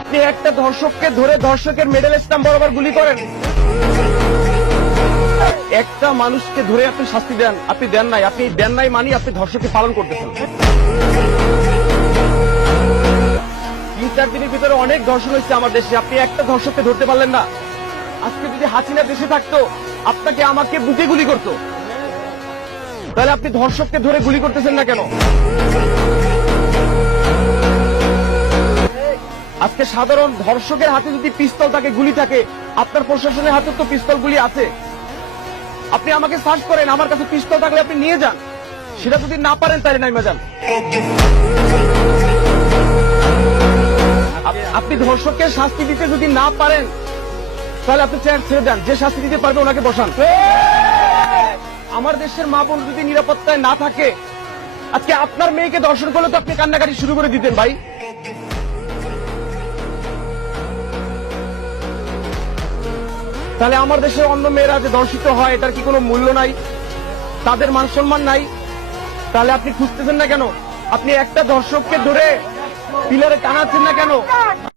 আপনি একটা ধর্ষককে ধরে ধর্ষকের মেডেল স্ট্যাম্প বরাবর গুলি করেন। একটা মানুষকে ধরে আপনি শাস্তি দেন, আপনি দেন নাই, আপনি দেন নাই মানে আপনি ধর্ষককে পালন করতেছেন। 3-4 দিনের ভিতরে অনেক ধর্ষণ হয়েছে আমার দেশে, আপনি একটা ধর্ষককে ধরতে পারলেন না। আজকে যদি হাসিনা দেশে থাকতো আপনাকে আমাকে বুকে গুলি করতো, তাহলে আপনি ধর্ষককে ধরে গুলি করতেছেন না কেন? আজকে সাধারণ ধর্ষকের হাতে যদি পিস্তল থাকে, গুলি থাকে, আপনার প্রশাসনের হাতে তো পিস্তল গুলি আছে। আপনি আমাকে সার্চ করেন, আমার কাছে পিস্তল থাকলে আপনি নিয়ে যান, সেটা যদি না পারেন তাহলে নাইমা যান। আপনি ধর্ষককে শাস্তি দিতে যদি না পারেন তাহলে আপনি চেয়ার ছেড়ে দেন, যে শাস্তি দিতে পারবে ওনাকে বসান। আমার দেশের মা বোন যদি নিরাপত্তায় না থাকে, আজকে আপনার মেয়েকে ধর্ষণ করলে তো আপনি কান্নাকাটি শুরু করে দিতেন ভাই। তাহলে আমার দেশের অন্য মেয়েরা যে ধর্ষিত হয় এটার কি কোনো মূল্য নাই? তাদের মান সম্মান নাই? তাহলে আপনি খুঁজতেছেন না কেন? আপনি একটা ধর্ষককে ধরে পিলারে টানাচ্ছেন না কেন?